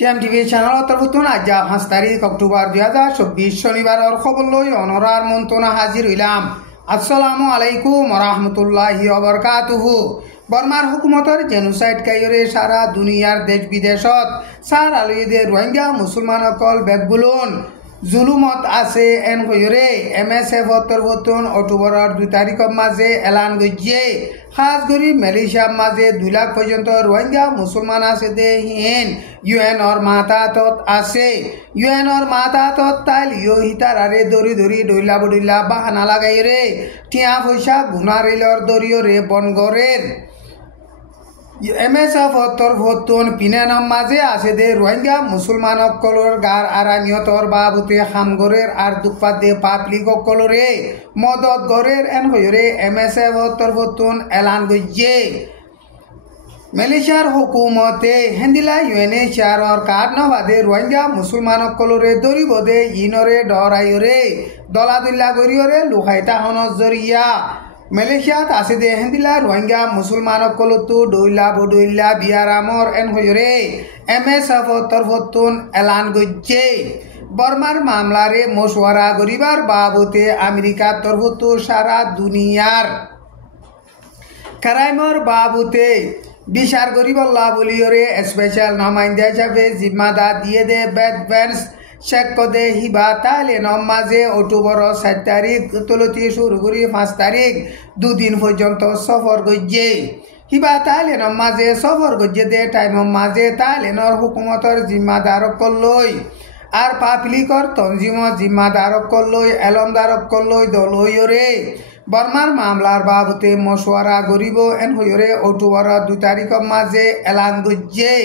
টিএমটিভি channel তরফতুন আজ 5 তারিখ October 2024 শনিবারের খবর লই অনরার মন্তনা হাজির হইলাম। আসসালামু আলাইকুম রহমতুল্লাহি ওয়াবারাকাতুহু। বর্মার হুকুমতর জেনোসাইড কাইরে সারা দুনিয়ার দেশ বিদেশত সার আলুইদের রোহিঙ্গা মুসলমান অকল বেদবুলুন জুলুমত আছে এন কইরে MSF তরফতুন অক্টোবরের 2 তারিখের মাঝে এলান গজিয়ে খাস করি মালয়েশিয়ার মাঝে 2 লাখ পর্যন্ত রোহিঙ্গা মুসলমান আছে দে হিন UN মাতাতত আছে UN মাতাতত তাইল ইউ হিতারারে দরি দরি ডইলা বডইলা বাহানা লাগাই রে টিয়া পয়সা গুনারিলর দরিও রে বনগরের MSF তরফতুন পিনানম মাঝে আছে দে রোহিঙ্গা মুসলমান অকলর গার আরানিয়তর বাবুতে হামগরের আর দুপাত দে পাবলিক অকলরে মদত গরের এন হইরে MSF তরফতুন এলান গইয়ে মালয়েশিয়ার হুকুমতে হেন্দিলা UNHCR কার্ড নবাদে রোহিঙ্গা মুসলমান অকলরে দরিবদে ইনরে ডরাইরে দলাদুল্লা গরিয়রে লুকাইতা হনর জরিয়া মালয়েশিয়াত আছে দে হেন্দিলা রোহিঙ্গা মুসলমান অকলতু ডইলা বডইলা বিয়ারামর এন হইরে MSF তরফতুন এলান গইছে বর্মার মামলারে মশওয়ারা গরিবার বাবুতে আমেরিকার তরফতু সারা দুনিয়ার ক্রাইমর বাবুতে বিচার গরিবল্লাহ বলিয়রে স্পেশাল নমাইন্দা হিসাবে জিম্মাদা দিয়ে দে বেডভেন্স শেখ দে হিবা তাহলে নমাজে অক্টোবর 7 তারিখ তুলতি শুরু করি 5 তারিখ দুদিন পর্যন্ত সফর গজ্জে হিবা তাহলে নমাজে সফর গজ্জে দে টাইম মাঝে তাহলে নর হুকুমতর জিম্মাদার কল্লই আর পাবলিকর তঞ্জিম জিম্মাদার কল্লই এলমদার কল্লই দলইরে বর্মার মামলার বাবুতে মশওয়ারা গরিব এন হইরে অক্টোবর 2 তারিখের মাঝে এলান গজ্জে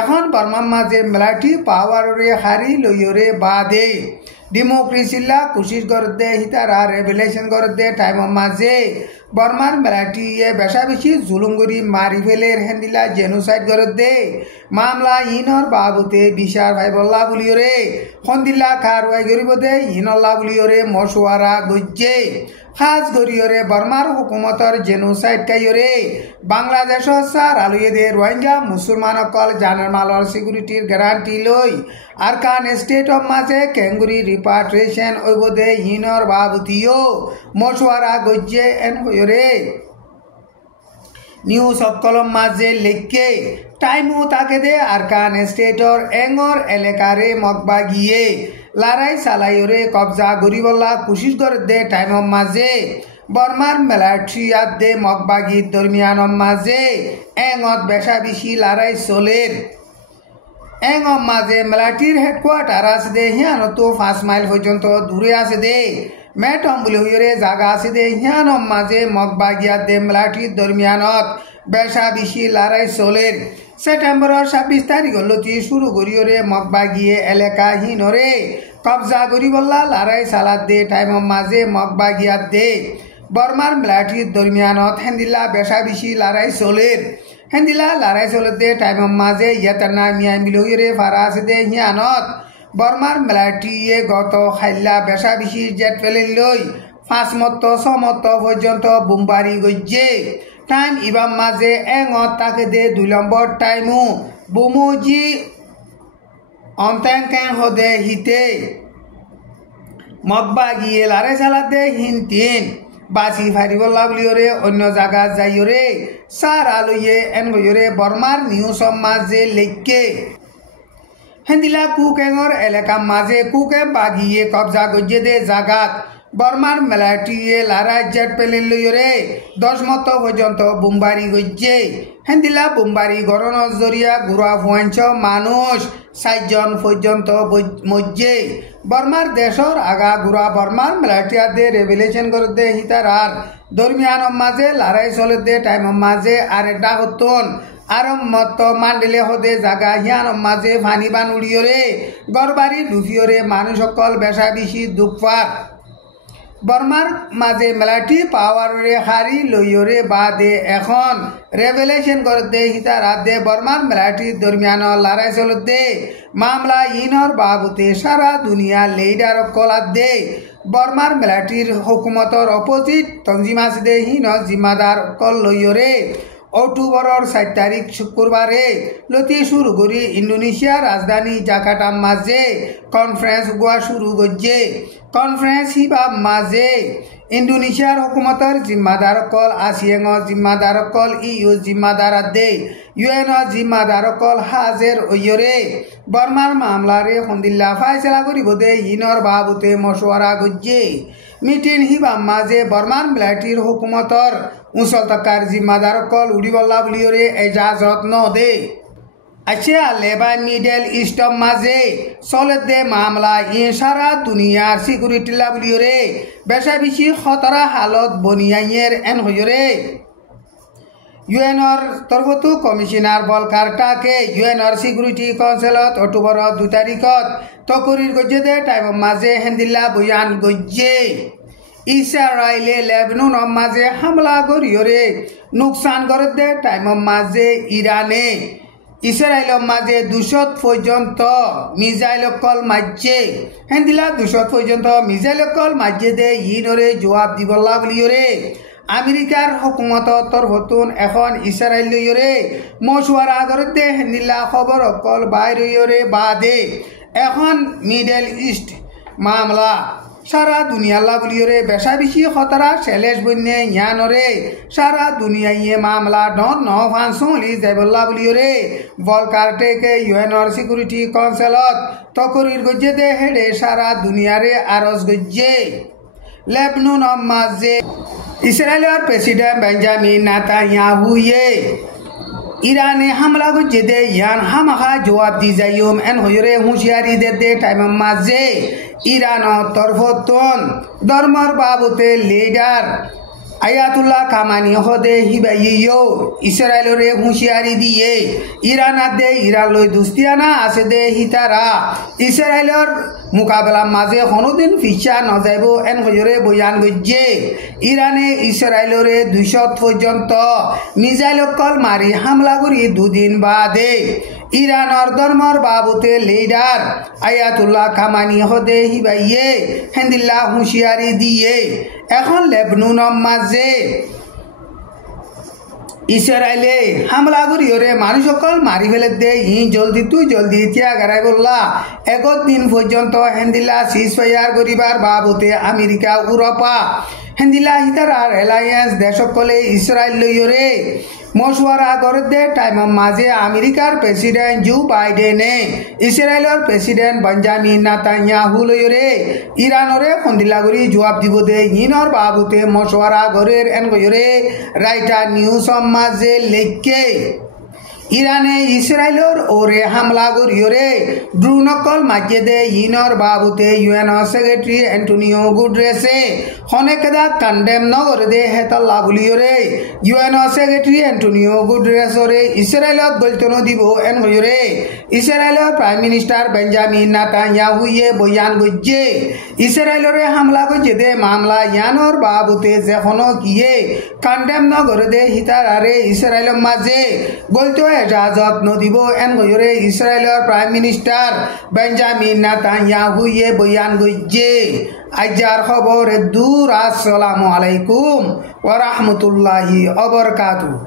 এখন বর্মার মাঝে মেলাটি পাওয়ারে হারি লইরে বাদে ডেমোক্রেসিলা কোশিশ করতে হিতারা রেভেলেশন করতে টাইমের মাঝে বর্মার মেলাটি বেশা বেশি জুলুম করি মারি ফেলের হেন্দিলা জেনোসাইড করতে মামলা ইনর বাবুতে বিচার ভাইবল্লা বলিওরে হন্দিল্লা খারওয়াই গরিবদে ইনল্লা বলিওরে মশওয়ারা গজ্জে খাস গরিয়রে বর্মার হুকুমতর জেনোসাইড কাইরে বাংলাদেশ সার আলুয়েদে রোহিঙ্গা মুসলমান অকল জানার মালর সিকিউরিটির গ্যারান্টি লই আরকান স্টেট অফ মাঝে কেঙ্গুরি রিপাট্রিয়েশন ওইবদে ইনর বাবুতিও মশওয়ারা গজ্জে এন হইরে নিউজ অকলম মাঝে লেখকে টাইমও তাকে দে আরকান স্টেটর এঙ্গর এলাকারে মকবা গিয়ে লড়াই চালাইরে কবজা গরিবল্লা কোশিশ করে দে টাইমের মাঝে বর্মার মিলিটারিয়াত দে মকবাগির দরমিয়ানম মাঝে এঙত বেশা বেশি লড়াই চলের এঙম মাঝে মিলিটারির হেডকোয়ার্টার আছে দে হিয়ানত 5 মাইল পর্যন্ত দূরে আছে দে মেটম বলে হইরে জায়গা আছে দে হিয়ানম মাঝে মকবাগিয়াত দে মিলিটারির দরমিয়ানত বেশা বেশি লড়াই চলের সেপ্টেম্বরের 26 তারিখ লতি শুরু করিওরে মকবাগিয়ে এলাকা হিনরে কবজা করিবল্লা লড়াই চালাত দে টাইমের মাঝে মকবাগিয়াত দে বর্মার মিলিটারির দরমিয়ানত হেন্দিলা বেশা বেশি লড়াই চলের হেন্দিলা লড়াই চলতে টাইমের মাঝে ইয়াতানা মিয়া মিলইরে ফারাস দে হিয়ানত বর্মার মিলিটারিয়ে গত খাইল্লা বেশা বেশি জেট ফেলে লই 5 মত 6 মত পর্যন্ত বোমবারি গজ্জে টাইম ইবাম মাঝে এঙত তাকে দে 2 নম্বর টাইমু বুমুজি অন্তেঙ্কেন হদে হিতে মকবা গিয়ে লারে চালাতে হিনতিন বাসি ফারিবল্লা বলিওরে অন্য জায়গা যাইরে সার আলুয়ে এন গইরে বর্মার নিউজ মাঝে লেখকে হেন্দিলা কুকেঙর এলাকা মাঝে কুকে বাগিয়ে কবজা গজ্জে দে জাগাত বর্মার মিলিটারিয়ে লড়াই জেট পেলে লইরে 10 মত পর্যন্ত বোমবারি গজ্জে হেন্দিলা বোমবারি গরণর জরিয়া গুড়া ফুয়াঞ্চ মানুষ 60 জন পর্যন্ত মজ্জে বর্মার দেশর আগা গুড়া বর্মার মিলিটারিয়াতে রেভেলেশন করতে হিতারার দরমিয়ানম মাঝে লড়াই চলতে টাইমের মাঝে আরেকটা হতন আরম মত মান্ডেলে হতে জাগা হিয়ানম মাঝে ফানি বান উড়িয়রে গড়বাড়ি ডুফিয়রে মানুষ সকল বেশা বেশি দুপার বর্মার মাঝে মিলিটারি পাওয়ারে হারি লইরে বাদে এখন রেভেলেশন করতে হিতারা দে বর্মার মিলিটারির দরমিয়ান লড়াই চলতে মামলা ইনর বাবুতে সারা দুনিয়া লিডার কলাত দে বর্মার মিলিটারির হুকুমতর অপোজিট তঞ্জিম আছে দে হিন জিম্মাদার কল লইরে অক্টোবরের 4 তারিখ শুক্রবারে লতি শুরু করি ইন্দোনেশিয়ার রাজধানী জাকার্তার মাঝে কনফারেন্স গোয়া শুরু করছে। কনফারেন্স হিবাব মাঝে ইন্দোনেশিয়ার হুকুমতের জিম্মাদারকল আসিয়াঙর জিম্মাদারকল ইউ জিম্মাদারাদে ইউএনর জিম্মাদারকল হাজের ওয়রে বর্মার মামলারে হন্দিল্লা ফাইসলা করিব দে ইনর বাবুতে মশওয়ারা গজ্জে। মিটিং হিবাব মাঝে বর্মার মিলিটারির হুকুমতর উঁচল তকার জিম্মাদারকল উড়িবল্লা বুলিয়রে এজাজত ন দে। আচ্ছা লেবা মিডল ইস্টর মাঝে চলে দে মামলা সারা দুনিয়ার সিকিউরিটি লাবলিয়রে বেশা বেশি খতরা হালত বনিয়াইয়ের এন হইরে ইউএনর তরফতো কমিশনার বলকারটাকে ইউএনর সিকিউরিটি কাউন্সিলত অক্টোবর 2 তারিখত তকরির গজ্জে দে টাইম মাঝে হেন্দিল্লা বয়ান গজ্জে। ইসরায়েলে লেবাননের মাঝে হামলা করিয়রে নুকসান করে দে টাইম মাঝে ইরানে ইসরায়েলের মাঝে 200 পর্যন্ত মিসাইলকল মাঝে হেন্দিলা 200 পর্যন্ত মিসাইলকল মাঝে দে ইনরে জবাব দিবল্লা বলিয়রে আমেরিকার হুকুমত তরফতুন এখন ইসরায়েলরে মশওয়ারা করে দে হেন্দিলা খবর অকল বাইরে বাদে এখন মিডল ইস্ট মামলা সারা দুনিয়াল্লা বলিয়রে বেশা বেশি খতরা সেলেশ বন্যে ইয়ানরে সারা দুনিয়াইয়ে মামলা ডন ন ফাঁসলি যাইবল্লা বলিয়রে বলকারটেকে ইউএনর সিকিউরিটি কাউন্সিলত তকরির গজ্জে দে হেডে সারা দুনিয়ারে আরজ গজ্জে। লেবাননের মাঝে ইসরায়েলের প্রেসিডেন্ট বেঞ্জামিন নেতানিয়াহুয়ে ইরানে হামলা গজ্জে দে ইয়ান হামাখা জবাব দি যাইম এন হইরে হুঁশিয়ারি দে টাইম মাঝে ইরানের তরফতন ধর্মর বাবুতে লিডার আয়াতুল্লাহ খামানি হদে হিবাইও ইসরায়েলরে হুঁশিয়ারি দিয়ে ইরান দে ইরান লই দুস্তিয়ানা আছে দে হিতারা ইসরায়েলর মোকাবেলা মাঝে কোনোদিন ফিসা নযাইব এন হইরে বয়ান গজ্জে। ইরানে ইসরায়েলরে 200 পর্যন্ত মিসাইলকল মারি হামলা করি দুদিন বাদে ইরানের ধর্মর বাবুতে লিডার আয়াতুল্লাহ খামানি হদে হিবাইয়ে হেন্দিল্লা হুঁশিয়ারি দিয়ে এখন লেবাননের মাঝে ইসরায়েলে হামলা করিয়রে মানুষ সকল মারি ফেলে দে জলদি তুই জলদি ইতিয়া গারাই বললা দিন পর্যন্ত হেন্দিল্লা সিজফায়ার করিবার বাবুতে আমেরিকা উরোপা হেন্দিল্লা হিতারার এলায়েন্স দেশকলে ইসরায়েল লইয়রে মশওয়ারা করে দে টাইম মাঝে আমেরিকার প্রেসিডেন্ট জো বাইডেনে ইসরায়েলের প্রেসিডেন্ট বেঞ্জামিন নেতানিয়াহু লইরে ইরানরে খন্দিলা করি জবাব দিব দে ইনর বাবুতে মশওয়ারা করে এন কইরে রাইটার নিউজ মাঝে লেখকে ইরানে ইসরায়েলের ওরে হামলা করিয়রে ড্রোনকল মাঝে দে ইনর বাবুতে ইউএন সেক্রেটারি অ্যান্টোনিও গুটেরেসে হনেকেদা কন্ডেম নগরে দে হেতাল্লা বলিয়রে ইউএন সেক্রেটারি অ্যান্টোনিও গুটেরেসরে ইসরায়েলত গলতন দিব এন হইরে ইসরায়েলের প্রাইম মিনিস্টার বেঞ্জামিন নেতানিয়াহুয়ে বয়ান গজ্জে ইসরায়েলরে হামলা গজ্জে দে মামলা ইয়ানর বাবুতে যেখনো গিয়ে কন্ডেম নগরে দে হিতারারে ইসরায়েলের মাঝে গলতো এজাজত নদিব এন গয়রে ইসরায়েলের প্রাইম মিনিস্টার বেঞ্জামিন নেতানিয়াহুয়ে বয়ান গজ্জে। আইজার খবর দূর। আসসালামু আলাইকুম ওয়া রাহমাতুল্লাহি ওয়া বারাকাতুহু।